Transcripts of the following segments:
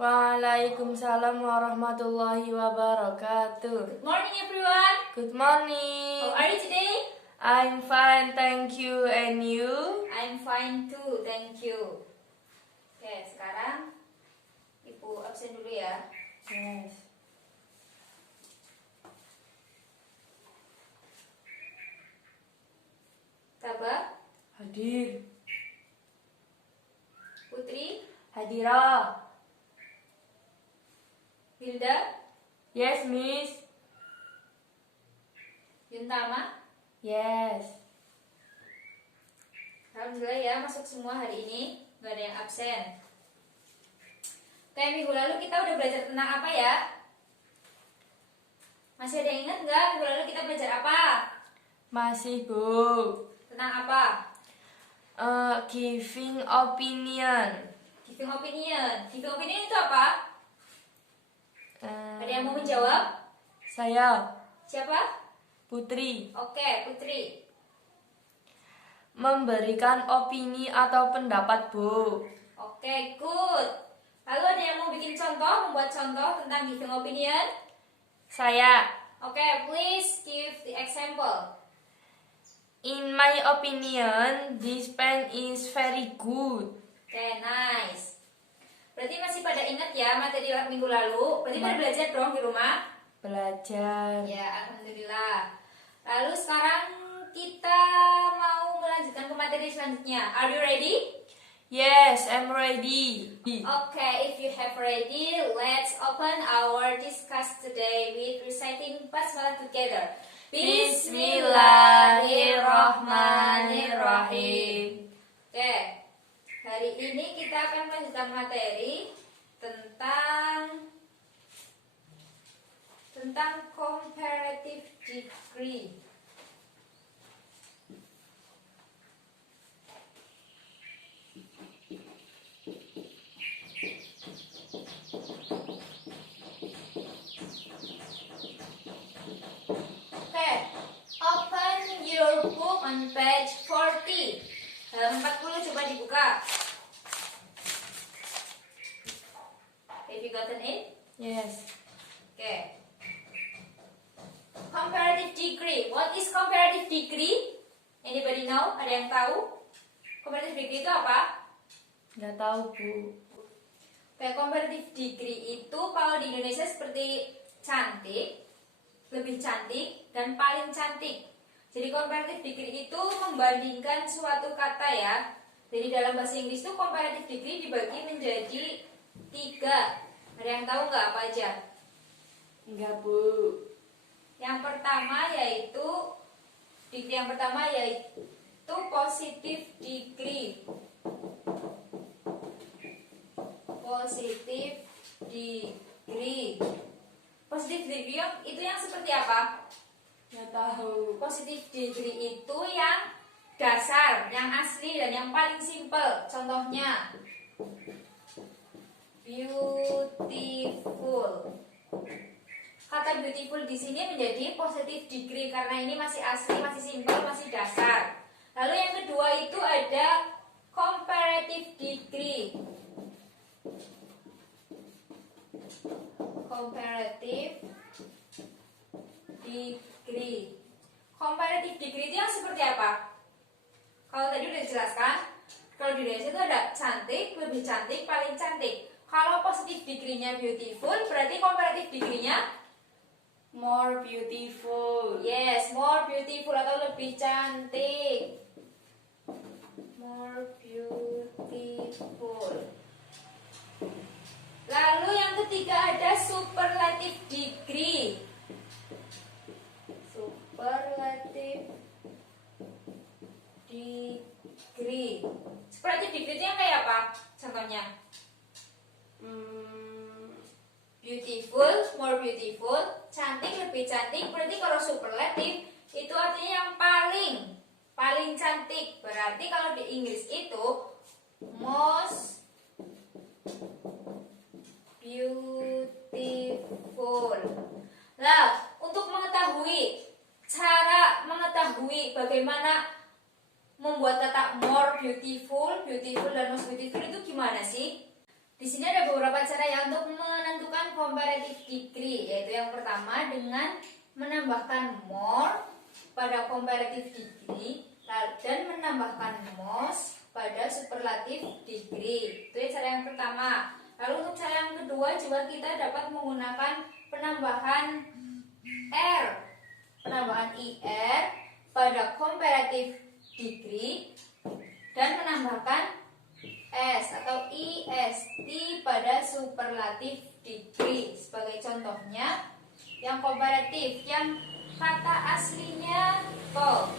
Waalaikumsalam warahmatullahi wabarakatuh. Good morning, everyone. Good morning. How are you today? I'm fine, thank you. And you? I'm fine too, thank you. Oke, sekarang Ibu absen dulu ya. Yes. Tabah, Hadir. Putri, Hadirah. Hilda, Yes, Miss. Yuntama. Yes. Alhamdulillah ya, masuk semua hari ini, gak ada yang absen. Kayak minggu lalu kita udah belajar tentang apa ya? Masih ada yang ingat nggak minggu lalu kita belajar apa? Masih, Bu. Tentang apa? Giving opinion. Giving opinion. Giving opinion itu apa? Ada yang mau menjawab? Saya, Siapa? Putri. Oke, Putri. Memberikan opini atau pendapat, Bu. Oke, good. Lalu ada yang mau bikin contoh, membuat contoh tentang giving opinion? Saya. Oke, please give the example. In my opinion, this pen is very good. Oke, nice. Berarti masih pada ingat ya materi minggu lalu? Berarti pada belajar dong di rumah? Belajar. Ya, alhamdulillah. Lalu sekarang kita mau melanjutkan ke materi selanjutnya. Are you ready? Yes, I'm ready. Okay, if you have ready, let's open our discuss today with reciting basmalah together. Bismillahirrahmanirrahim. Oke, hari ini kita akan melanjutkan materi tentang comparative degree. Open your book on page 40. Halaman 40 coba dibuka. Have you gotten it? Yes. Okay. Comparative degree. What is comparative degree? Anybody know? Ada yang tahu? Comparative degree itu apa? Nggak tahu, Bu. Kayak comparative degree itu kalau di Indonesia seperti cantik, lebih cantik, dan paling cantik. Jadi comparative degree itu membandingkan suatu kata ya. Jadi dalam bahasa Inggris itu comparative degree dibagi menjadi 3. Ada yang tahu nggak apa aja? Enggak, Bu. Yang pertama yaitu degree yang pertama yaitu positive degree. Positive degree. Positive degree itu yang seperti apa? Nggak tahu. Positive degree itu yang dasar, yang asli dan yang paling simple. Contohnya beautiful. Kata beautiful di sini menjadi positive degree karena ini masih asli, masih simple, masih dasar. Lalu yang kedua itu ada comparative degree. Comparative degree. Comparative degree itu yang seperti apa? Kalau tadi udah dijelaskan, kalau di Indonesia itu ada cantik, lebih cantik, paling cantik. Kalau positive degree-nya beautiful, berarti comparative degree-nya More beautiful. yes, more beautiful atau lebih cantik. More beautiful. Lalu yang ketiga ada superlative degree. Superlative degree. Superlative degree itu yang kayak apa? Contohnya beautiful, more beautiful, cantik, lebih cantik. Berarti kalau superlative itu artinya yang paling cantik. Berarti kalau di Inggris itu most beautiful. Nah, untuk cara mengetahui bagaimana membuat kata more beautiful, beautiful dan most beautiful itu gimana sih? Di sini ada beberapa cara ya untuk menentukan comparative degree, yaitu yang pertama dengan menambahkan more pada comparative degree dan menambahkan most pada superlative degree. Itu ya cara yang pertama. Lalu untuk cara yang kedua juga kita dapat menggunakan penambahan IR pada comparative degree dan menambahkan S atau IST pada superlative degree. Sebagai contohnya, yang komparatif, yang kata aslinya tall.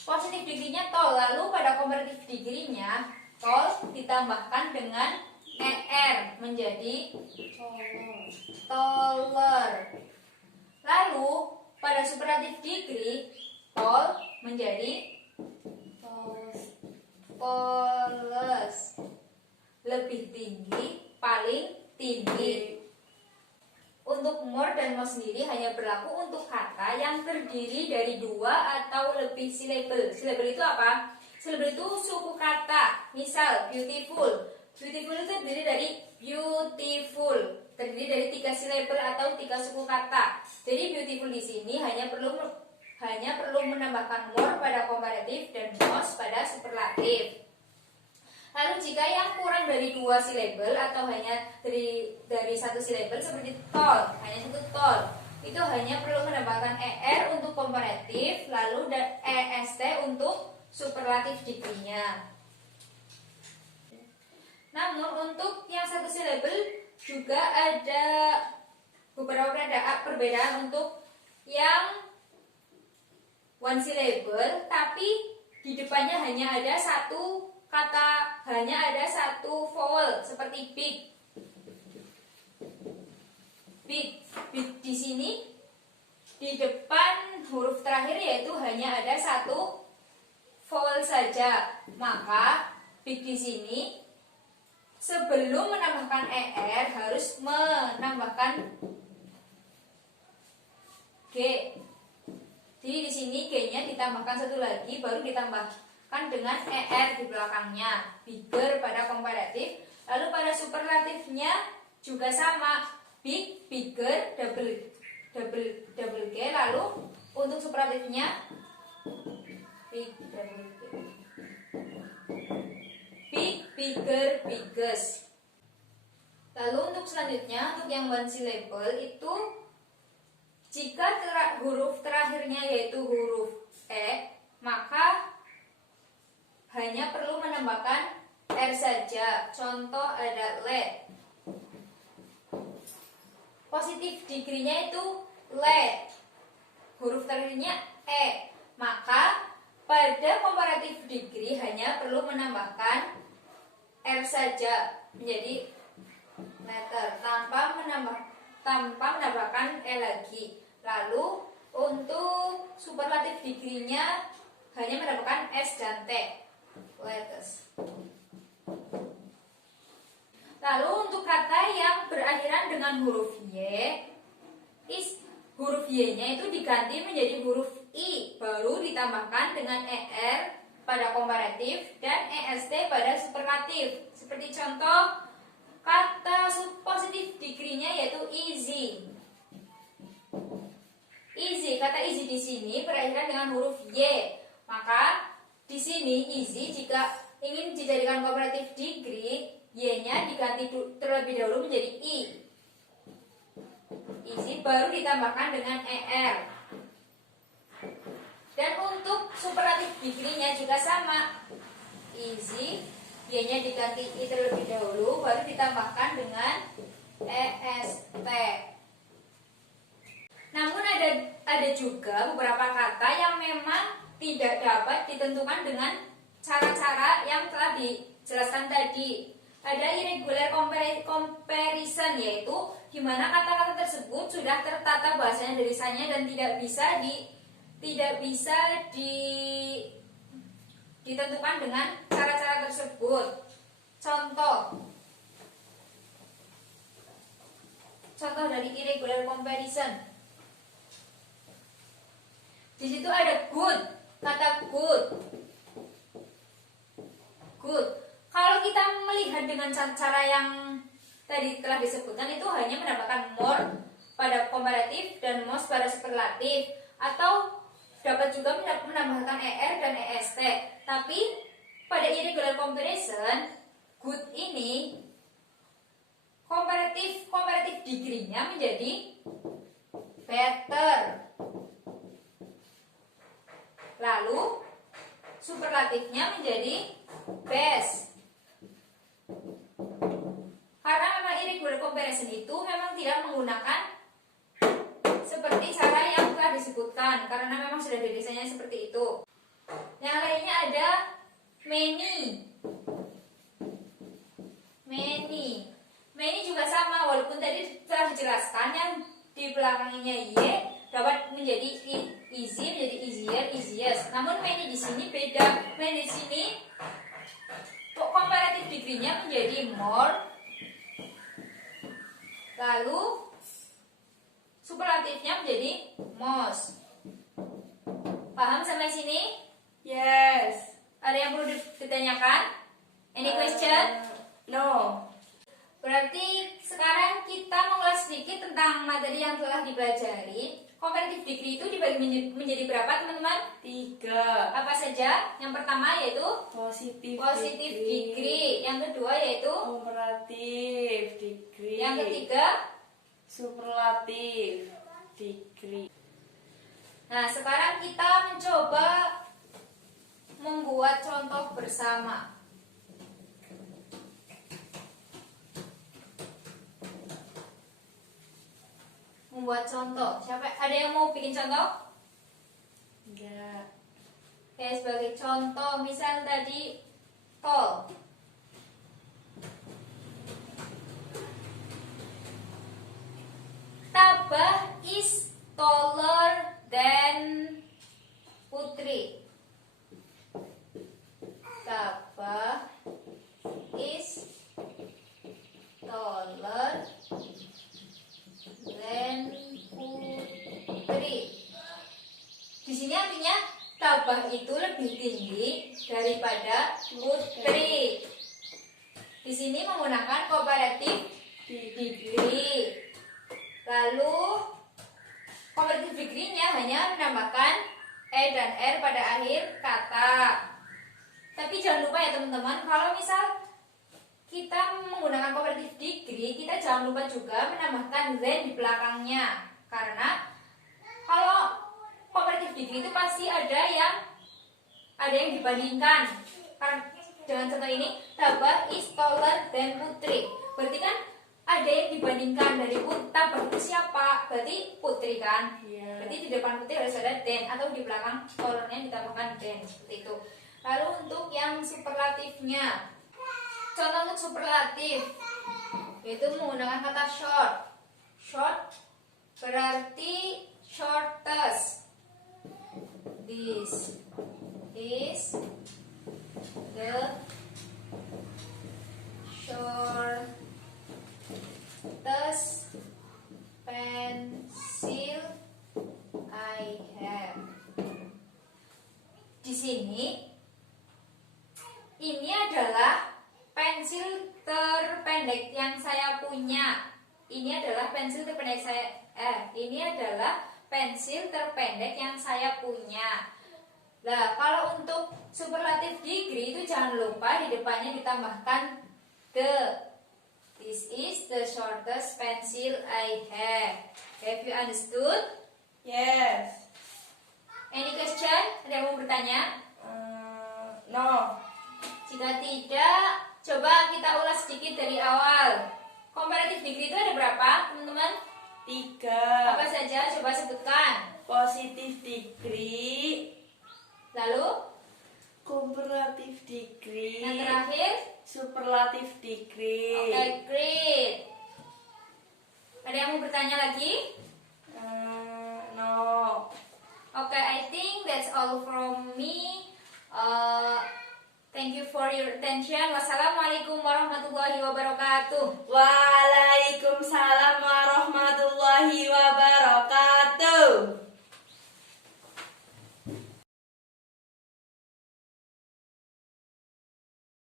Positif degree-nya tall, lalu pada comparative degree-nya tall ditambahkan dengan ER menjadi taller. Lalu pada superlative degree tall menjadi tallest, lebih tinggi, paling tinggi. Untuk more dan most sendiri hanya berlaku untuk kata yang terdiri dari 2 atau lebih silabel. Silabel itu apa? Silabel itu suku kata. Misal beautiful. Beautiful itu terdiri dari beautiful, terdiri dari 3 silabel atau 3 suku kata. Jadi beautiful di sini hanya perlu menambahkan more pada komparatif dan most pada superlatif. Lalu jika yang kurang dari 2 silabel atau hanya dari 1 silabel seperti tall, hanya satu tall, itu hanya perlu menambahkan ER untuk komparatif, lalu EST untuk superlatif degree-nya. Namun untuk yang 1 silabel juga ada beberapa perbedaan untuk yang 1 syllable, tapi di depannya hanya ada satu kata, hanya ada satu vowel seperti big. Big di sini di depan huruf terakhir yaitu hanya ada satu vowel saja. Maka big di sini sebelum menambahkan ER harus menambahkan G. Jadi di sini G-nya ditambahkan satu lagi, baru ditambahkan dengan ER di belakangnya. Bigger pada komparatif. Lalu pada superlatifnya juga sama, big, bigger, double G. Lalu untuk superlatifnya big, double G. Big, bigger, biggest. Lalu untuk selanjutnya, untuk yang 1 syllable itu jika huruf terakhirnya yaitu huruf E, maka hanya perlu menambahkan R saja. Contoh ada let. Positif degree-nya itu let. Huruf terakhirnya E. Maka pada comparative degree hanya perlu menambahkan R saja menjadi letter tanpa menambahkan E lagi. Lalu untuk superlatif degree-nya hanya menambahkan S dan T, letters. Lalu untuk kata yang berakhiran dengan huruf Y, huruf Y-nya itu diganti menjadi huruf I, baru ditambahkan dengan ER pada komparatif dan EST pada superlatif. Seperti contoh kata positif degree-nya yaitu easy. Easy, kata easy di sini berakhiran dengan huruf Y. Maka di sini easy jika ingin dijadikan comparative degree, Y-nya diganti terlebih dahulu menjadi I. Easy baru ditambahkan dengan ER. Dan untuk superlative degree-nya juga sama. Easy, Y-nya diganti I terlebih dahulu, baru ditambahkan dengan EST. Namun ada juga beberapa kata yang memang tidak dapat ditentukan dengan cara-cara yang telah dijelaskan tadi. Ada irregular comparison, yaitu di mana kata-kata tersebut sudah tertata bahasanya dari lisannya dan tidak bisa ditentukan dengan cara-cara tersebut. Contoh dari irregular comparison. Di situ ada good, kata good. good. Kalau kita melihat dengan cara yang tadi telah disebutkan, itu hanya mendapatkan more pada komparatif dan most pada superlatif, atau dapat juga menambahkan er dan est. Tapi pada irregular comparison, good ini komparatif degree-nya menjadi better. Lalu superlatifnya menjadi best. Karena memang irregular comparison itu memang tidak menggunakan seperti cara yang telah disebutkan, karena memang sudah didesainnya seperti itu. Yang lainnya ada many. Many juga sama, walaupun tadi telah dijelaskan yang di belakangnya y dapat menjadi easy, menjadi easier, easiest. Namun many di sini beda. Many di sini comparative degree-nya menjadi more. Lalu superlatifnya menjadi most. Paham sampai sini? Yes. Ada yang perlu ditanyakan? Any question? No. Berarti sekarang kita mengulas sedikit tentang materi yang telah dipelajari. Comparative degree itu dibagi menjadi berapa, teman-teman? 3. Apa saja? Yang pertama yaitu Positive degree. Yang kedua yaitu Comparative degree. yang ketiga. Superlative degree. Nah, sekarang kita mencoba membuat contoh bersama. Membuat contoh. Siapa? Ada yang mau bikin contoh? Enggak. Oke, sebagai contoh, misal tadi tall. Tabah is taller than Putri. Tabah is taller than Putri. Di sini artinya Tabah itu lebih tinggi daripada Putri. Di sini menggunakan comparative degree. Lalu comparative degree-nya hanya menambahkan e dan r pada akhir kata. Tapi jangan lupa ya teman-teman, kalau misal kita menggunakan comparative degree, kita jangan lupa juga menambahkan than di belakangnya. Karena kalau comparative degree itu pasti ada yang dibandingkan. Karena dengan contoh ini, Tabah is taller than Putri. Berarti kan ada yang dibandingkan dari Tabah itu siapa? Berarti Putri kan? Iya. Berarti di depan Putri harus ada than, atau di belakang colornya ditambahkan than, seperti itu. Lalu untuk yang superlatifnya, contoh untuk superlatif yaitu menggunakan kata short. Short berarti shortest. This is the shortest pencil I have. Di sini ini adalah pensil terpendek yang saya punya. Ini adalah pensil terpendek yang saya punya. Nah, kalau untuk superlative degree itu jangan lupa di depannya ditambahkan the. This is the shortest pencil I have. Have you understood? Yes. Any question? Ada yang mau bertanya? No. Jika tidak, coba kita ulas sedikit dari awal. Comparative degree itu ada berapa, teman-teman? 3. Apa saja? Coba sebutkan. Positive degree. Lalu, Comparative degree. yang terakhir? Superlative degree. Okay, great. Ada yang mau bertanya lagi? No. Okay, I think that's all from me. Thank you for your attention. Wassalamualaikum warahmatullahi wabarakatuh. Waalaikumsalam warahmatullahi wabarakatuh.